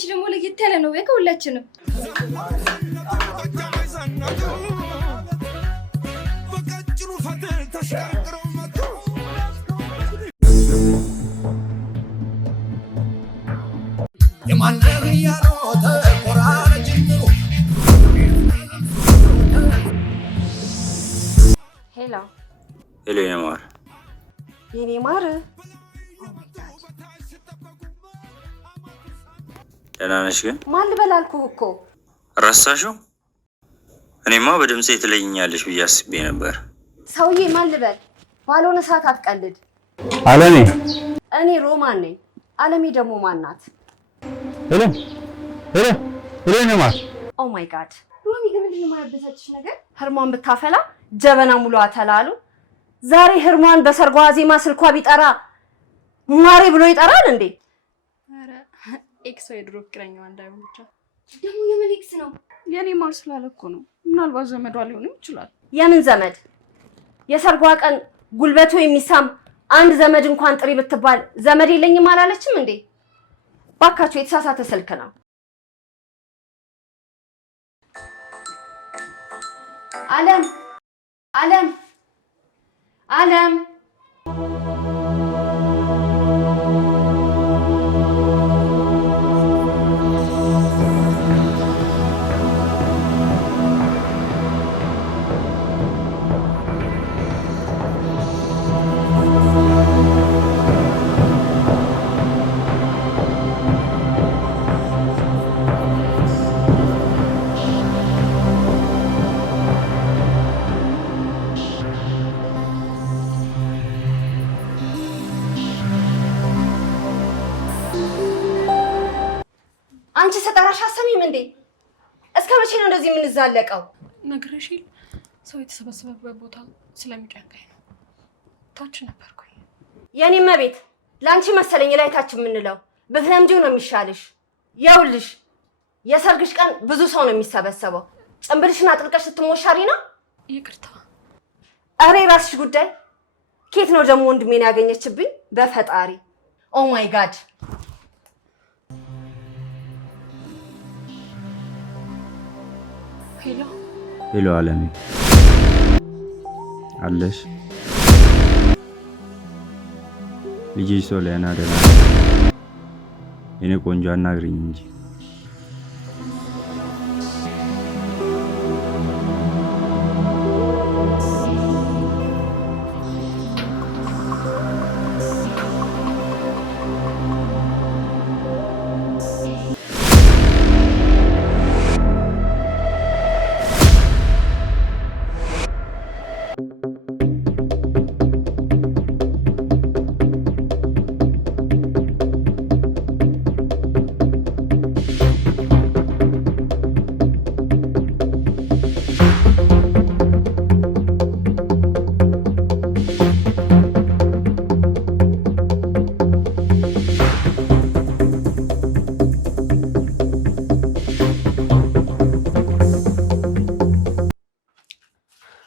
ያንቺ ደግሞ ለየት ያለ ነው ከሁላችንም Hello. Hello, Neymar. Neymar? ደህና ነሽ ግን? ማን ልበል አልኩህ እኮ። ረሳሽው? እኔማ በድምጼ ትለይኛለሽ ብዬ አስቤ ነበር። ሰውዬ ማን ልበል? ባልሆነ ሰዓት አትቀልድ። አለሜ። እኔ ሮማን ነኝ። አለሜ ደግሞ ማን ናት? ሄሎ ኔማር። ኦ ማይ ጋድ። ሮሚ ግን ምንድን ነው የማያበሳጭሽ ነገር? ህርሟን ብታፈላ ጀበና ሙሉ አተላሉ። ዛሬ ህርሟን በሰርጓ ዜማ ስልኳ ቢጠራ ማሬ ብሎ ይጠራል እንዴ? አረ ኤክስ ወይ ድሮ ፍቅረኛዋ እንዳይሆን ብቻ። ደግሞ የምን ኤክስ ነው? የኔ ማር ስላለ እኮ ነው። ምናልባት ዘመዷ ሊሆንም ይችላል። የምን ዘመድ? የሰርጓ ቀን ጉልበቱ የሚሳም አንድ ዘመድ እንኳን ጥሪ ብትባል ዘመድ የለኝም አላለችም እንዴ? ባካችሁ የተሳሳተ ስልክ ነው። አለም አለም አለም አንቺ ሰጠራሽ አሰሚም እንዴ? እስከ መቼ ነው እንደዚህ የምንዛለቀው? ነግረሽኝ ሰው የተሰበሰበበት ቦታ ስለሚጨንቀኝ ነው። ታች ነበርኩኝ። የኔ መቤት ላንቺ መሰለኝ ላይ ታች የምንለው ብትለምጂው ነው የሚሻልሽ። ይኸውልሽ የሰርግሽ ቀን ብዙ ሰው ነው የሚሰበሰበው። ጭንብልሽን አጥልቀሽ ስትሞሻሪ ነው። ይቅርታ። አሬ ራስሽ ጉዳይ። ኬት ነው ደግሞ ወንድሜን ያገኘችብኝ? በፈጣሪ ኦ ማይ ጋድ። ሄሎ አለሜ አለሽ? ልጄ ሶሊያና ደህና ነች? የኔ ቆንጆ አናግሪኝ እንጂ።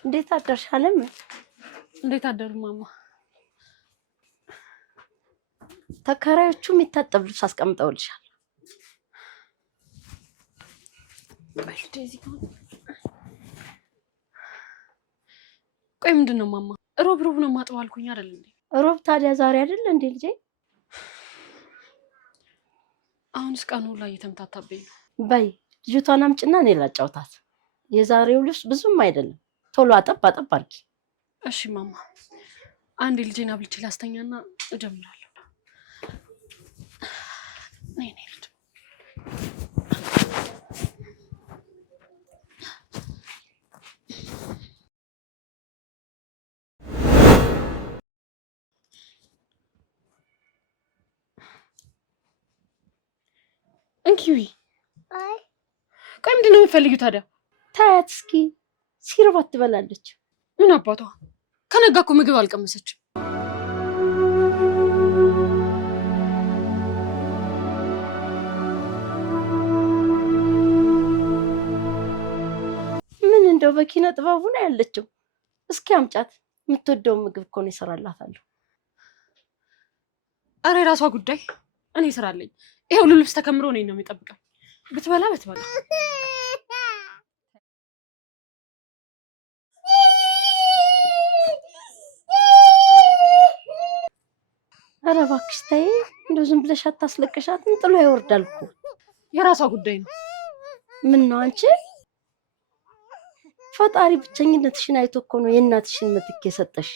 እንዴት አደርሽ አለም? እንዴት አደሩ ማማ? ተከራዮቹ የሚታጠብ ልብስ አስቀምጠውልሻል። ቆይ ምንድን ነው ማማ? ሮብ ነው ማጥበው አልኩኝ አይደል እንዴ? ሮብ ታዲያ ዛሬ አይደል እንዴ ልጄ? አሁንስ ቀኑ ላይ እየተምታታብኝ ነው። በይ ልጅቷን አምጪና እኔ ላጫውታት። የዛሬው ልብስ ብዙም አይደለም። ቶሎ አጠብ አድርጊ። እሺ ማማ። አንዴ ልጄን አብልቼ ላስተኛና እጀምራለሁ። ነይ ልጅ። እንኪዊ። አይ ቆይ ምንድን ነው የምትፈልጊው ታዲያ? ታያት እስኪ ሲርባት ትበላለች። ምን አባቷ ከነጋ እኮ ምግብ አልቀመሰችም። ምን እንደው በኪነ ጥበቡ ነው ያለችው። እስኪ አምጫት። የምትወደውን ምግብ እኮ ነው ይሰራላታል። አረ የራሷ ጉዳይ። እኔ እሰራለኝ። ይሄው ልብስ ተከምሮ ነው የሚጠብቀው። ብትበላ ኧረ እባክሽ ተይ፣ እንደው ዝም ብለሽ አታስለቅሻት። ጥሎ ይወርዳል እኮ። የራሷ ጉዳይ ነው። ምን ነው አንቺ? ፈጣሪ ብቸኝነትሽን አይቶ እኮ ነው የእናትሽን ምትክ የሰጠሽ።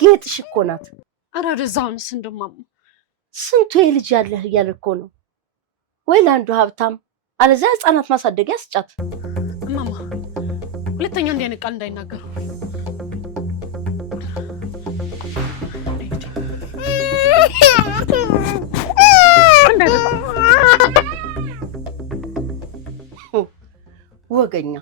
ጌጥሽ እኮ ናት። ኧረ ወደዛ አሁንስ እንደማማ ስንቱ የልጅ ያለህ እያለ እኮ ነው። ወይ ለአንዱ ሀብታም አለዚያ ህፃናት ማሳደጊያ ስጫት። እማማ ሁለተኛ እንዲህ አይነት ቃል እንዳይናገሩ። ወገኛ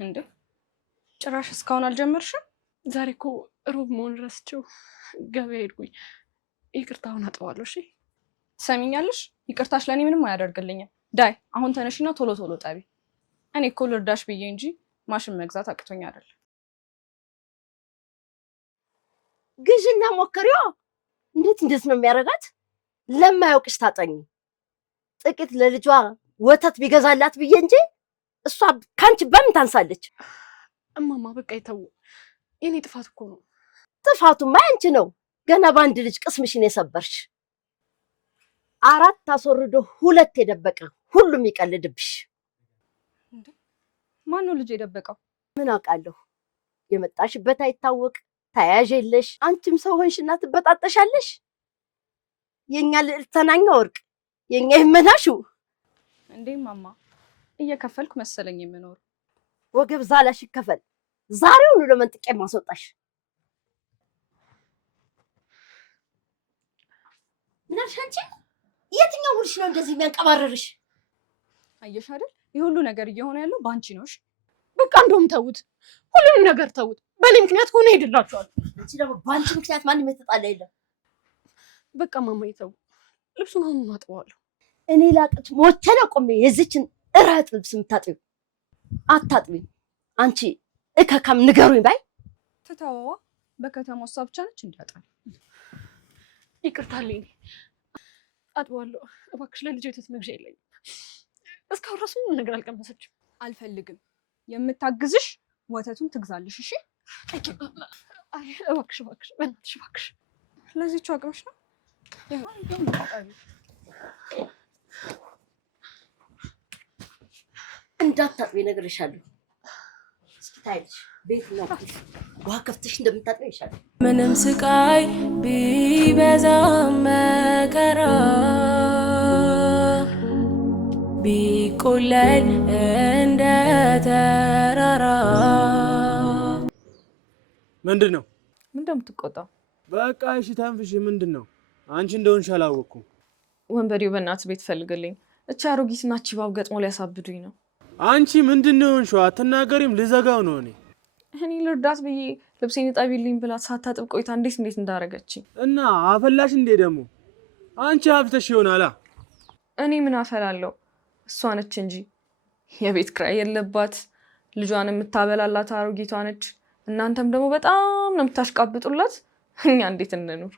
እንዴ ጭራሽ እስካሁን አልጀመርሽም? ዛሬ እኮ ሮብ መሆን ረስቼው ገበያ ሄድኩኝ። ይቅርታውን አጥዋለሁ። እሺ ትሰሚኛለሽ? ይቅርታሽ ለእኔ ምንም አያደርግልኝም። ዳይ አሁን ተነሽና ቶሎ ቶሎ ጠቢ። እኔ እኮ ልርዳሽ ብዬ እንጂ ማሽን መግዛት አቅቶኝ አይደል። ግዥና ሞክሪዋ። እንዴት ነው የሚያረጋት? ለማያውቅሽ ታጠኝ። ጥቂት ለልጇ ወተት ቢገዛላት ብዬ እንጂ እሷ ካንቺ በምን ታንሳለች? እማማ በቃ ይተው። የኔ ጥፋት እኮ ነው። ጥፋቱማ ያንቺ ነው። ገና በአንድ ልጅ ቅስምሽን የሰበርሽ። 4 አስወርዶ 2 የደበቀ ሁሉም ይቀልድብሽ። ማን ነው ልጅ የደበቀው? ምን አውቃለሁ። የመጣሽበት አይታወቅ፣ ተያያዥ የለሽ። አንቺም ሰው ሆንሽና ትበጣጠሻለሽ። የኛ ልዕልት ተናኛ ወርቅ፣ የኛ ይመናሹ። እንዴ ማማ እየከፈልኩ መሰለኝ የምኖር። ወገብ ዛላሽ ይከፈል። ዛሬውኑ ለመንጥቄ ማስወጣሽ። ምን አልሽ አንቺ? የትኛው ሙልሽ ነው እንደዚህ የሚያንቀባረርሽ? አየሽ አይደል? ይህ ሁሉ ነገር እየሆነ ያለው ባንቺ ነው። እሺ በቃ እንደውም ተውት፣ ሁሉንም ነገር ተውት። በእኔ ምክንያት ሆነ ሄድላችኋል። አንቺ ደግሞ በአንቺ ምክንያት ማንም የተጣላ የለም። በቃ ማማ ይተው። ልብሱን አሁን አጥበዋለሁ። እኔ ላቅት ሞቼ ነው ቆሜ የዚችን እራት ልብስ የምታጥቢው። አታጥቢ አንቺ እከካም ንገሩኝ ባይ። ትተወዋ። በከተማው እሷ ብቻ ነች እንዲያጣል። ይቅርታልኝ፣ አጥበዋለሁ። እባክሽ ለልጅ ወተት መግዣ የለኝም። እስካሁን ራሱ ምንም ነገር አልቀመሰችም። አልፈልግም። የምታግዝሽ ወተቱን ትግዛልሽ። እሺ አይ እባክሽ በእናትሽ እባክሽ። ለዚህቹ አቅምሽ ነው። እንዳታጥቢ እነግርሻለሁ። እስኪ ታይልሽ ቤት ነው ውሃ ከፍተሽ እንደምታጥቢ ይሻላል። ምንም ስቃይ ቢበዛም መከራ ቢቆለል እንደ ተራራ። ምንድን ነው የምትቆጣው? በቃ እሺ ተንፍሽ። ምንድን ነው አንቺ እንደሆንሽ አላወቅኩም። ወንበዴው በእናትህ ቤት ፈልግልኝ። እቺ አሮጊትና እቺ ባብ ገጥሞ ሊያሳብዱኝ ነው። አንቺ ምንድን ነው ሆንሽ? አትናገሪም? ልዘጋው ነው። እኔ ልርዳት ብዬ ልብሴን እጠቢልኝ ብላት ሳታጥብ ቆይታ እንዴት እንዳረገችኝ እና አፈላሽ እንዴ? ደግሞ አንቺ ሀብተሽ ይሆናላ። እኔ ምን አፈላለው? እሷ ነች እንጂ የቤት ኪራይ የለባት፣ ልጇን የምታበላላት አሮጊቷ ነች። እናንተም ደግሞ በጣም ነው የምታሽቃብጡላት። እኛ እንዴት እንኑር?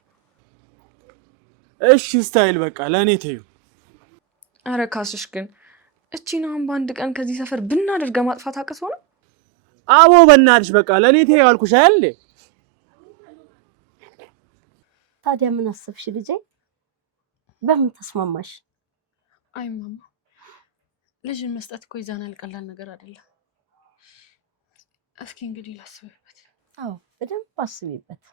እሺ ስታይል በቃ ለእኔ ተይው። አረ ካስሽ ግን እቺን አሁን በአንድ ቀን ከዚህ ሰፈር ብናደርገ ማጥፋት አቅቶ ነው? አቦ በእናትሽ በቃ ለእኔ ተይው አልኩሽ አይደል? ታዲያ ምን አሰብሽ ልጄ? በምን ተስማማሽ? አይ ማማ፣ ልጅን መስጠት እኮ ይዛናል፣ ቀላል ነገር አይደለም። እስኪ እንግዲህ ላስብበት። አዎ በደንብ አስቢበት።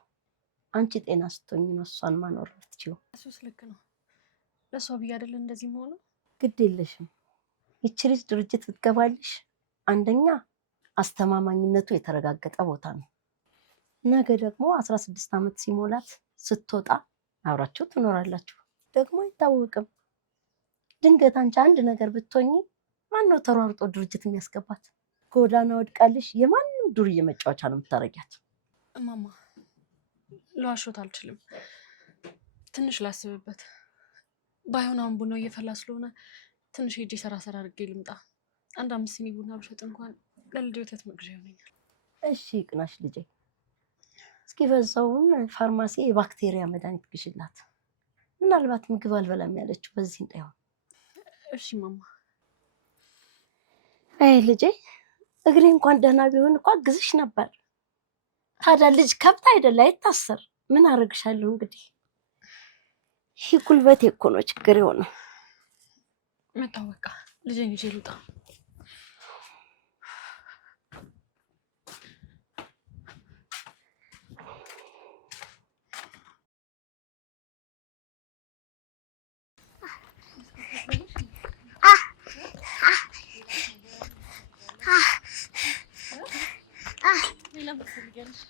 አንቺ ጤና ስትሆኝ ነው እሷን ማኖር የምትችይው። እሱስ ልክ ነው። ለእሷ ብዬ አይደለ እንደዚህ መሆኑ። ግድ የለሽም። ይቺ ልጅ ድርጅት ብትገባልሽ አንደኛ አስተማማኝነቱ የተረጋገጠ ቦታ ነው። ነገ ደግሞ 16 ዓመት ሲሞላት ስትወጣ አብራችሁ ትኖራላችሁ። ደግሞ አይታወቅም፣ ድንገት አንቺ አንድ ነገር ብትሆኚ ማነው ተሯርጦ ድርጅት የሚያስገባት? ጎዳና ወድቃልሽ የማንም ዱርዬ መጫወቻ ነው የምታረጊያት። እማማ ለዋሾት አልችልም። ትንሽ ላስብበት። ባይሆን አሁን ቡናው እየፈላ ስለሆነ ትንሽ ሄጄ ሰራ አድርጌ ልምጣ። አንድ 5 ሲኒ ቡና ብሸጥ እንኳን ለልጅ ወተት መግዣ ይሆነኛል። እሺ ይቅናሽ ልጄ። እስኪ በዛውን ፋርማሲ የባክቴሪያ መድኃኒት ግሽላት። ምናልባት ምግብ አልበላም ያለችው በዚህ እንዳይሆን። እሺ ማማ። አይ ልጄ እግሬ እንኳን ደህና ቢሆን እኮ አግዝሽ ነበር። ታዲያ ልጅ ከብት አይደለ አይታሰር። ምን አረግሻለሁ እንግዲህ። ይህ ጉልበቴ እኮ ነው ችግር የሆነው። መጣሁ በቃ ልጄን ይዤ ልውጣ።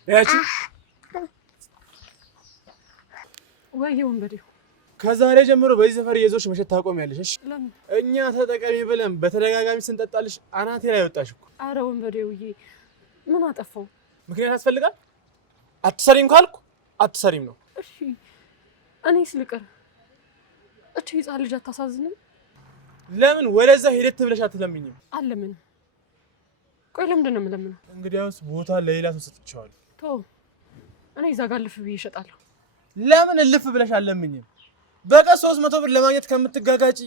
ያቺ ወይ ወንበዴው ከዛሬ ጀምሮ በዚህ ሰፈር የዞሽ መሸት ታቆሚያለሽ። እሺ ለምን? እኛ ተጠቀሚ ብለን በተደጋጋሚ ስንጠጣልሽ አናቴ ላይ ወጣሽ እኮ። አረ ወንበዴውዬ ምን አጠፋው? ምክንያት ያስፈልጋል? አትሰሪም ካልኩ አትሰሪም ነው። እሺ እኔስ ልቅር። እቺ ህፃን ልጅ አታሳዝንም? ለምን ወደዛ ሄደት ብለሽ አትለምኝም? አለምን። ቆይ ለምንድን ነው የምለምነው? እንግዲያውስ ቦታ ለሌላ ሰው ሰጥቼዋለሁ። ተው እኔ እዛ ጋር ልፍ ብዬ እሸጣለሁ። ለምን እልፍ ብለሽ አለምኝም? በቀን 300 ብር ለማግኘት ከምትጋጋጪ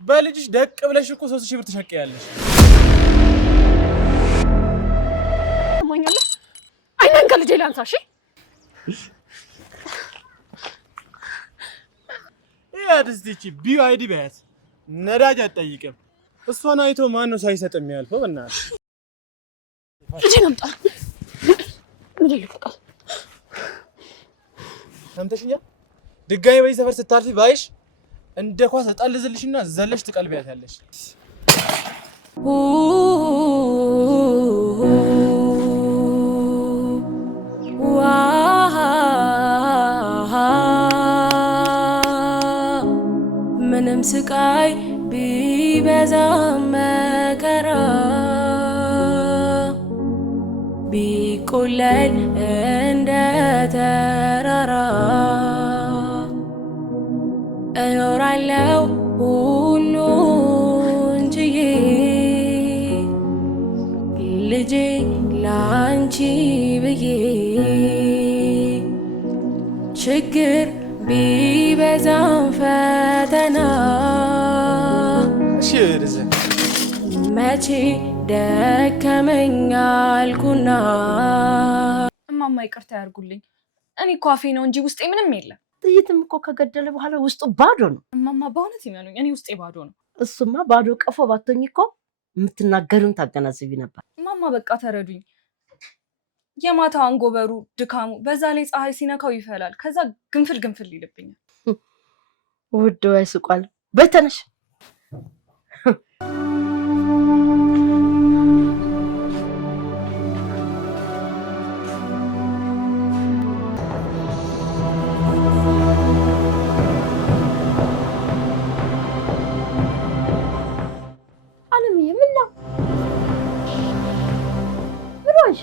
በልጅሽ ደቅ ብለሽ እኮ 3000 ብር ትሸቀያለሽ። ማኛለህ አይናን ከልጄ ላንሳ። እሺ ያድስቲቺ ቢዋይዲ በያት ነዳጅ አትጠይቅም። እሷን አይቶ ማን ነው ሳይሰጥ የሚያልፈው? በእናትህ ልጄን አምጣ። ልጄን ልፍቃ። ሰምተሽኛል? ድጋሚ በዚህ ሰፈር ስታልፊ ባይሽ እንደ ኳስ አጣልዝልሽና ዘለሽ ትቀልቢያታለሽ። ምንም ስቃይ ቢበዛም መከራ ቢቆለል እንደ ተራራ እኖራለሁ ሁሉን ችዬ ልጄ ላንቺ ብዬ ችግር ቢበዛም ፈተና መቼ ደከመኝ አልኩና። እማማ ይቅርታ ያርጉልኝ። እኔ እኮ አፌ ነው እንጂ ውስጤ ምንም የለም። ጥይትም እኮ ከገደለ በኋላ ውስጡ ባዶ ነው። እማማ በእውነት ይመኑኝ፣ እኔ ውስጤ ባዶ ነው። እሱማ ባዶ ቀፎ ባቶኝ እኮ የምትናገሩን ታገናዝቢ ነበር። እማማ በቃ ተረዱኝ። የማታ አንጎበሩ ድካሙ፣ በዛ ላይ ፀሐይ ሲነካው ይፈላል። ከዛ ግንፍል ግንፍል ይልብኛል። ውድ ወይ ስቋል። በተነሽ አለምዬ ምን ነው? ምሮሽ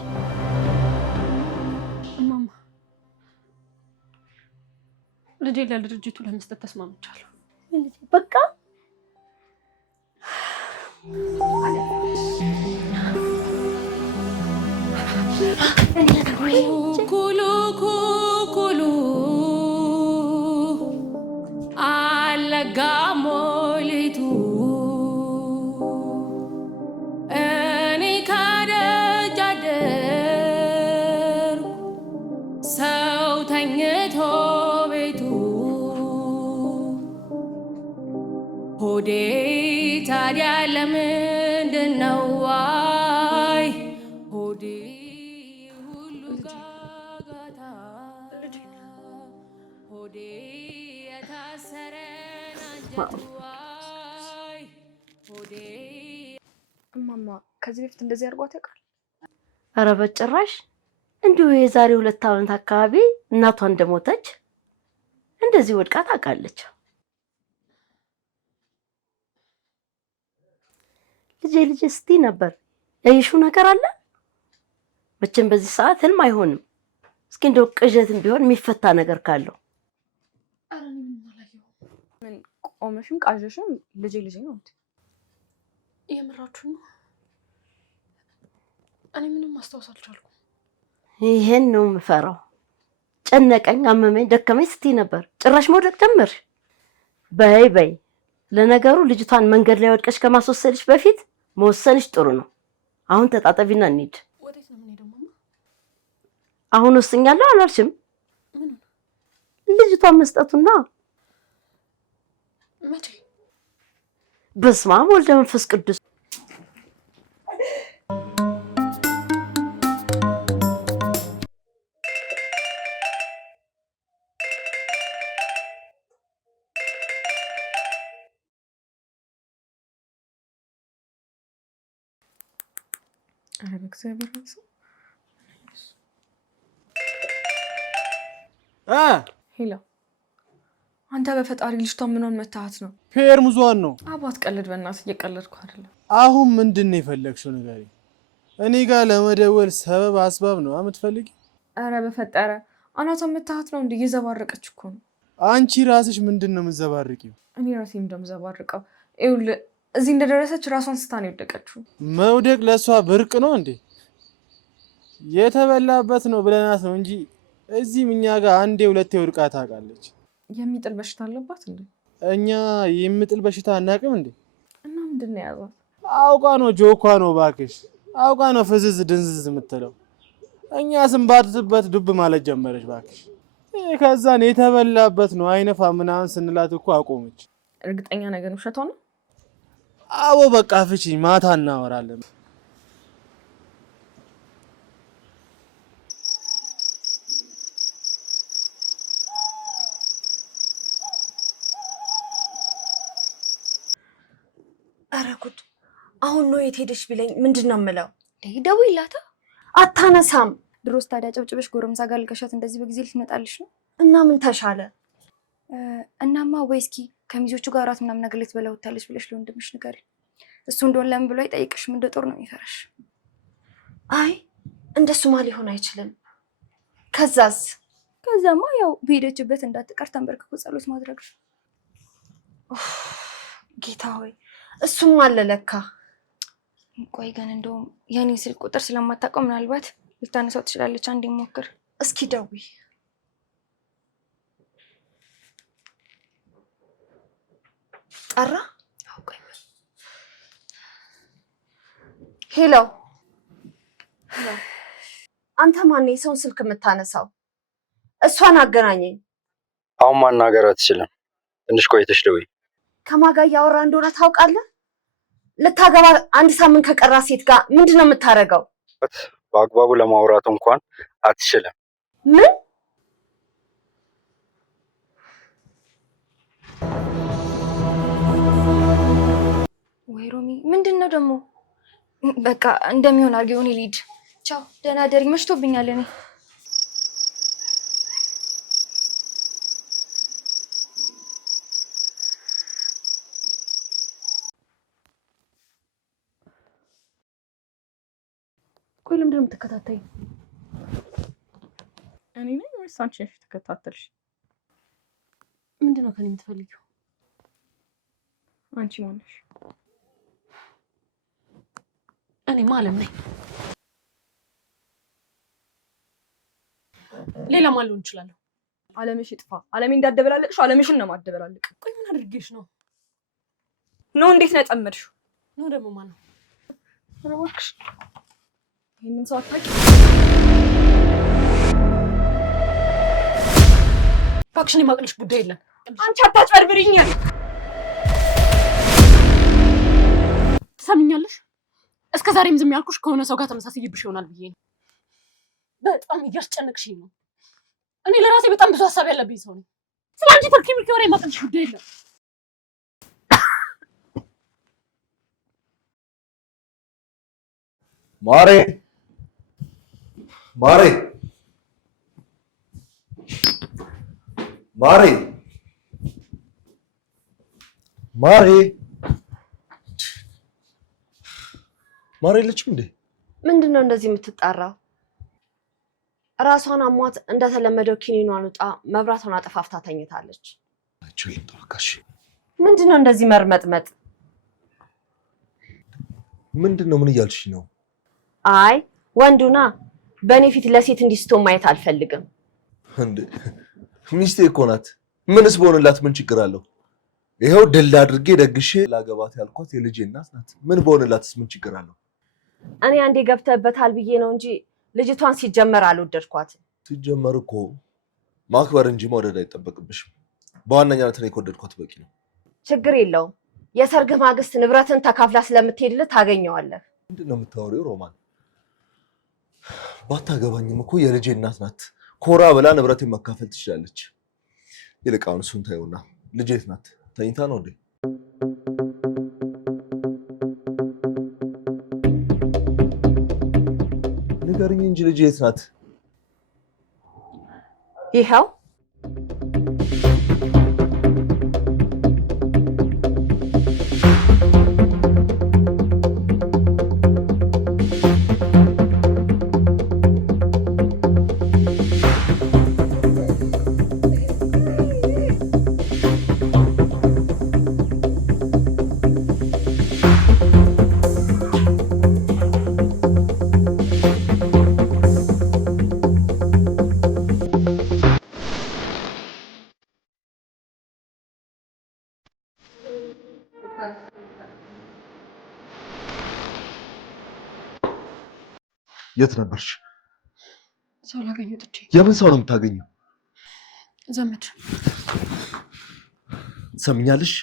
እማማ ልጄ ለድርጅቱ ለመስጠት ተስማምቻለሁ። በቃ ኩሉ ኩሉ አለጋሞ ሌቱ እኔ ካደጅ አደርኩ ሰው ተኝቶ ቤቱ ሆዴ ታዲያ ለምንድን ነው ዋይ ሆዴ ሁሉ ጋጋታ ሆዴ የታሰረን አንጀቱ ዋይ ሆዴ። እማማ ከዚህ በፊት እንደዚህ አድርጓት ያውቃል? ኧረ በጭራሽ። እንዲሁ የዛሬ 2 ዓመት አካባቢ እናቷ እንደሞተች እንደዚህ ወድቃ ታውቃለች። ልጄ ስትይ ነበር። ያየሽው ነገር አለ? መቼም በዚህ ሰዓት ህልም አይሆንም። እስኪ እንደው ቅዠትም ቢሆን የሚፈታ ነገር ካለው። ኧረ እኔ ምንም አላየሁም። ምን ቆመሽም ቃዠሽም ልጄ ነው እንዴ? የምራችሁ ነው? እኔ ምንም ማስታወስ አልቻልኩም። ይሄን ነው የምፈራው። ጨነቀኝ፣ አመመኝ፣ ደከመኝ ስትይ ነበር። ጭራሽ መውደቅ ጀመርሽ። በይ ለነገሩ ልጅቷን መንገድ ላይ ወድቀሽ ከማስወሰድሽ በፊት መወሰንሽ ጥሩ ነው። አሁን ተጣጠቢና እንሂድ። ወዴት ነው የምንሄደው ማማ? አሁን ወስኛለሁ አላልሽም? ምን? ልጅቷን መስጠቱና። መቼ? በስመ አብ ወልደ መንፈስ ቅዱስ። ኧረ በእግዚአብሔር ራሱ ሄሎ፣ አንተ በፈጣሪ ልጅቷን ምኗን መታሃት ነው? ፌርሙዟን ነው። አባት ቀልድ፣ በእናትህ እየቀለድኩ አይደለም። አሁን ምንድን ነው የፈለግሽው ንገሪኝ። እኔ ጋር ለመደወል ሰበብ አስባብ ነው የምትፈልጊ? ኧረ በፈጠረ አናቷን መታሃት ነው እንዴ? እየዘባረቀች እኮ ነው። አንቺ ራስሽ ምንድን ነው የምትዘባርቂው? እኔ ራሴ እንደምዘባርቀው ይኸውልህ፣ እዚህ እንደደረሰች ራሷን ስታ ነው የወደቀችው። መውደቅ ለእሷ ብርቅ ነው እንዴ? የተበላበት ነው ብለናት ነው እንጂ እዚህም እኛ ጋር አንዴ ሁለቴ ወድቃ ታውቃለች። የሚጥል በሽታ አለባት እንዴ? እኛ የሚጥል በሽታ አናውቅም እንዴ? እና ምንድን ነው ያዟት? አውቃ ነው፣ ጆኳ ነው፣ ባክሽ አውቃ ነው ፍዝዝ ድንዝዝ የምትለው። እኛ ስንባትበት ዱብ ማለት ጀመረች ባክሽ። ከዛን የተበላበት ነው አይነፋ ምናምን ስንላት እኮ አቆመች። እርግጠኛ ነገር ውሸቷ ነው? አዎ በቃ ፍቺ፣ ማታ እናወራለን። ኧረ ጉድ! አሁን ነው የት ሄደሽ ቢለኝ ምንድን ነው የምለው? ደውይላታ። አታነሳም። ድሮስ ታዲያ ጨብጭበሽ ጎረምሳ ጋር ልቀሻት እንደዚህ በጊዜ ልትመጣልሽ ነው? እና ምን ተሻለ? እናማ ወይ እስኪ ከሚዜዎቹ ጋር እራት ምናምን ነገር ልትበላ ወታለች ብለሽ ለወንድምሽ ንገሪ። እሱ እንደሆነ ለምን ብሎ አይጠይቅሽም? እንደ ጦር ነው የሚፈራሽ። አይ እንደሱማ ሊሆን አይችልም። ከዛስ? ከዛማ ያው በሄደችበት እንዳትቀር ተንበርክኮ ጸሎት ማድረግ። ጌታ ሆይ እሱም አለ ለካ። ቆይ ግን እንደውም የኔን ስልክ ቁጥር ስለማታውቀው ምናልባት ልታነሳው ትችላለች። አንዴ ሞክር እስኪ ደውይ። ጠራ። ሄሎ፣ አንተ ማነው የሰውን ስልክ የምታነሳው? እሷን አገናኘኝ። አሁን ማናገር አትችልም። ትንሽ ቆይተሽ ደውይ። ከማን ጋር እያወራ እንደሆነ ታውቃለህ? ልታገባ አንድ ሳምንት ከቀራ ሴት ጋር ምንድን ነው የምታደርገው? በአግባቡ ለማውራት እንኳን አትችልም። ምን? ወይ ሮሚ፣ ምንድን ነው ደግሞ? በቃ እንደሚሆን አድርጊው። እኔ ልሂድ። ቻው፣ ደህና ደሪ። መሽቶብኛል እኔ። ቆይ ለምንድን ነው የምትከታተይኝ? እኔ ነኝ ወይስ አንቺ ነሽ ተከታተልሽ? ምንድን ነው ከኔ የምትፈልጊው? አንቺ ማን ነሽ? እኔማ አለም ነኝ። ሌላ ማን ልሆን እችላለሁ? አለምሽ ይጥፋ። አለሜ እንዳደበላለቅሽ አለምሽን ነው ማደበላለቅ። ቆይ ምን አድርጌሽ ነው? ነው እንዴት ነው ያጠመድሽው? ነው ደግሞ ማን ነው? ኧረ እባክሽ ይሄንን ሰው አታውቂም? እባክሽ እኔ የማውቅልሽ ጉዳይ የለም። አንቺ አታጭበርብሪኝ። ትሰሚኛለሽ? እስከ ዛሬም ዝም ያልኩሽ ከሆነ ሰው ጋር ተመሳስይብሽ ይሆናል ብዬ ነው። በጣም እያስጨነቅሽኝ ነው። እኔ ለራሴ በጣም ብዙ ሀሳብ ያለብኝ ሰው ነኝ። ስለ አንቺ ትርኪ ምርኪ ወሬ የማውቅልሽ ጉዳይ የለም። ማሬ ማሬ ማሬ ማሬ ማር የለችም እንዴ? ምንድነው እንደዚህ የምትጣራው? ራሷን አሟት እንደተለመደው ኪኒኗን ውጣ መብራቷን አጠፋፍታ ተኝታለች። አይችልም ተወካሽ። ምንድነው እንደዚህ መርመጥመጥ? ምንድነው? ምን እያልሽ ነው? አይ ወንዱና በኔ ፊት ለሴት እንዲስቶ ማየት አልፈልግም። እንዴ ሚስቴ እኮ ናት። ምንስ በሆነላት ምን ችግር አለው? ይሄው ድል አድርጌ ደግሼ ላገባት ያልኳት የልጄ እናት ናት። ምን በሆነላትስ ምን ችግር አለው? እኔ አንዴ ገብተህበታል ብዬ ነው እንጂ ልጅቷን ሲጀመር አልወደድኳትም። ሲጀመር እኮ ማክበር እንጂ መውደድ አይጠበቅብሽም። በዋነኛነት እኔ ከወደድኳት በቂ ነው። ችግር የለውም። የሰርግህ ማግስት ንብረትን ተካፍላ ስለምትሄድልህ ታገኘዋለህ። ምንድነው የምታወሪው ሮማን? ባታገባኝም እኮ የልጄ እናት ናት። ኮራ ብላ ንብረቴን መካፈል ትችላለች። ይልቅ አሁን እሱን ታየውና ልጄ የት ናት? ተኝታ ነው እንዴ? ንገሪኝ እንጂ ልጄ የት ናት? ይኸው የት ነበርሽ? ሰው ላገኘው ጥቼ። የምን ሰው ነው የምታገኘው? ዘመድ። ትሰምኛለሽ?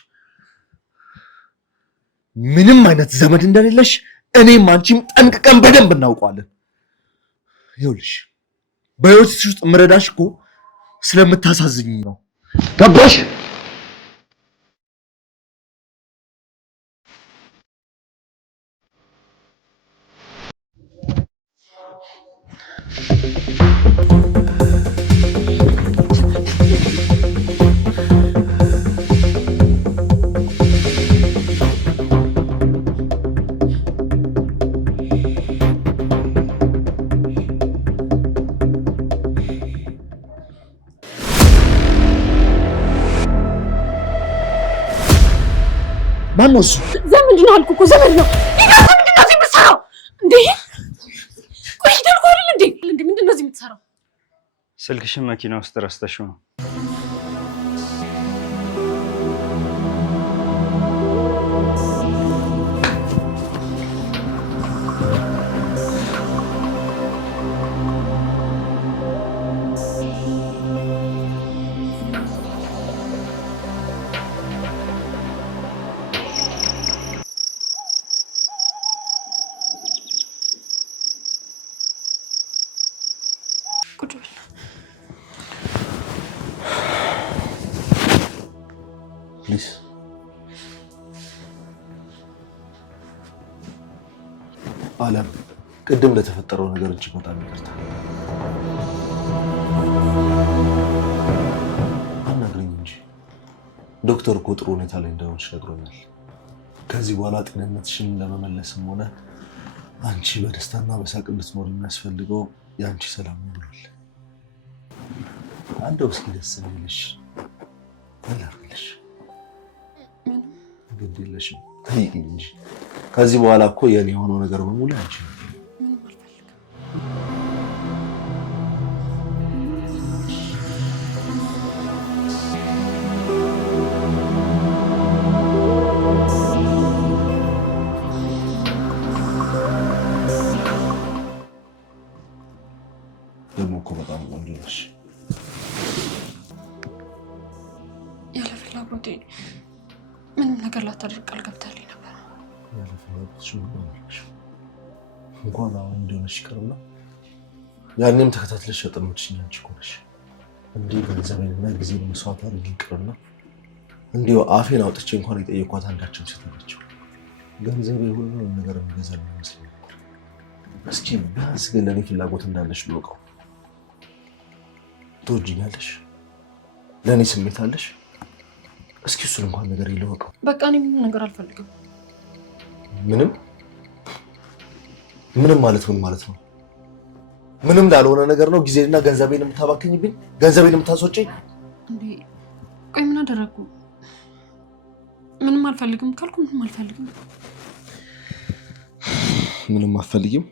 ምንም አይነት ዘመድ እንደሌለሽ እኔም አንቺም ጠንቅቀን በደንብ እናውቀዋለን። ይኸውልሽ በህይወትሽ ውስጥ ምረዳሽ እኮ ስለምታሳዝኝ ነው። ገባሽ? ማነው እሱ? ዘመድ ነው አልኩ እኮ ዘመድ ነው። ይጋታ ምንድን ነው እዚህ የምትሰራው እንዴ? ቆይ ደልኮ አይደል እንዴ? ምንድን ነው እዚህ የምትሰራው? ስልክሽን መኪና ውስጥ ረስተሽው ነው። ፕሊዝ አለም፣ ቅድም ለተፈጠረው ነገር እጅግ በጣም ይቅርታ። አናግረኝ እንጂ ዶክተር እኮ ጥሩ ሁኔታ ላይ እንደሆንሽ ነግሮኛል። ከዚህ በኋላ ጤንነትሽን ለመመለስም ሆነ አንቺ በደስታና በሳቅ እንድትኖር የሚያስፈልገው የአንቺ ሰላም ነው ብሏል። አንደው እስኪ ደስ የሚልሽ ምን ላድርግልሽ? ግድ የለሽም ጠይቂኝ እንጂ ከዚህ በኋላ እኮ የኔ የሆነው ነገር በሙሉ አንቺ ነው። ደግሞ እኮ በጣም ቆንጆ ነሽ። ያለ ፍላጎቴ ምንም ነገር ላታደርግ ቃል ገብተህልኝ ነበር። ያለ ፍላጎትሽ እንኳን አሁን እንዲሆነሽ ይቀርና ያኔም ተከታትለሽ ያጠመድሽኝ አንቺ እኮ ነሽ። እንዲህ ገንዘቤንና ጊዜን መስዋዕት አድርጌ ይቅርና እንዲሁ አፌን አውጥቼ እንኳን የጠየኳት አንዳችም ሴት ናቸው። ገንዘቤ ሁሉንም ነገር የሚገዛልኝ ይመስለኛል። እስኪ ቢያንስ ግን ለእኔ ፍላጎት እንዳለሽ ልወቀው። ትወጂኛለሽ? ለእኔ ስሜት አለሽ? እስኪ እሱን እንኳን ነገር ይለወቀው። በቃ እኔ ምንም ነገር አልፈልግም። ምንም? ምንም ማለት ምን ማለት ነው? ምንም ላልሆነ ነገር ነው ጊዜና ገንዘቤን የምታባክኝብኝ? ገንዘቤን የምታስወጪኝ? እንዴ ቆይ ምን አደረኩ? ምንም አልፈልግም ካልኩ ምንም አልፈልግም። ምንም አትፈልጊም?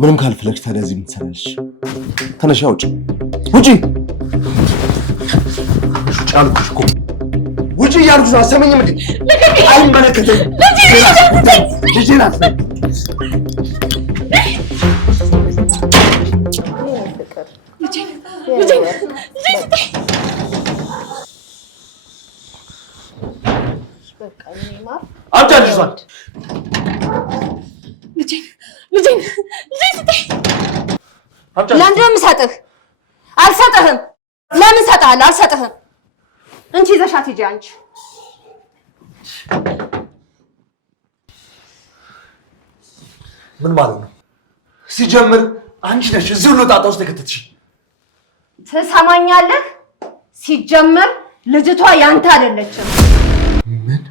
ምንም ካልፈለግሽ ታዲያ እዚህ ምን ትሰሪያለሽ? ተነሽ፣ ውጪ ውጪ! ውጪ አልኩሽ እኮ ውጪ እያልኩሽ ነው። አትሰሚኝም እንዴ? አይመለከተኝም። ልጄ ናት። ለምንድን ነው የምሰጥህ? አልሰጥህም። ለምን እሰጥሃለሁ? አልሰጥህም። እንቺ ይዘሻት ሂጂ አንቺ። ምን ማለት ነው? ሲጀምር አንቺ ነሽ እዚህ ሁሉ ጣጣ ውስጥ የከተትሽ። ትሰማኛለህ? ሲጀምር ልጅቷ ያንተ አይደለችም። ምን